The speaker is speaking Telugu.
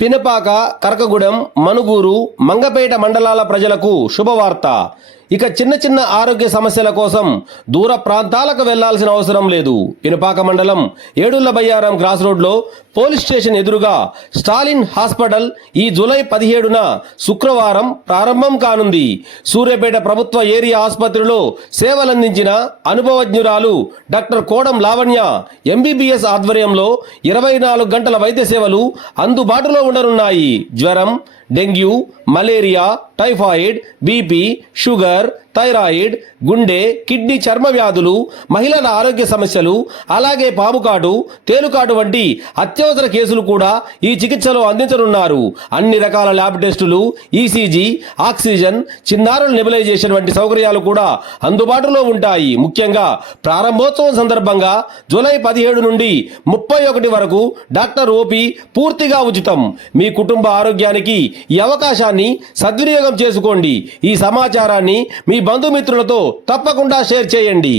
పినపాక, కరకగూడెం, మనుగూరు, మంగపేట మండలాల ప్రజలకు శుభవార్త. ఇక చిన్న చిన్న ఆరోగ్య సమస్యల కోసం దూర ప్రాంతాలకు వెళ్లాల్సిన అవసరం లేదు. పినపాక మండలం ఏడుళ్ల బయ్యారం క్రాస్ రోడ్లో పోలీస్ స్టేషన్ ఎదురుగా స్టాలిన్ హాస్పిటల్ ఈ జూలై 17న శుక్రవారం ప్రారంభం కానుంది. సూర్యాపేట ప్రభుత్వ ఏరియా ఆసుపత్రిలో సేవలందించిన అనుభవజ్ఞురాలు డాక్టర్ కోడం లావణ్య ఎంబీబీఎస్ ఆధ్వర్యంలో 24 గంటల వైద్య సేవలు అందుబాటులో ఉండనున్నాయి. జ్వరం, dengue, malaria, typhoid, BP, sugar, thyroid, గుండె, కిడ్నీ, చర్మ వ్యాధులు, మహిళల ఆరోగ్య సమస్యలు, అలాగే పాముకాటు, తేలుకాటు వంటి అత్యవసర కేసులు కూడా ఈ చికిత్సలో అందించనున్నారు. అన్ని రకాల ల్యాబ్ టెస్టులు, ఈసీజీ, ఆక్సిజన్, చిన్నారుల నెబులైజేషన్ వంటి సౌకర్యాలు కూడా అందుబాటులో ఉంటాయి. ముఖ్యంగా ప్రారంభోత్సవం సందర్భంగా జూలై 17 నుండి 31 వరకు డాక్టర్ ఓపీ పూర్తిగా ఉచితం. మీ కుటుంబ ఆరోగ్యానికి ఈ అవకాశాన్ని సద్వినియోగం చేసుకోండి. ఈ సమాచారాన్ని మీ బంధుమిత్రులతో తప్పకుండా షేర్ చేయండి.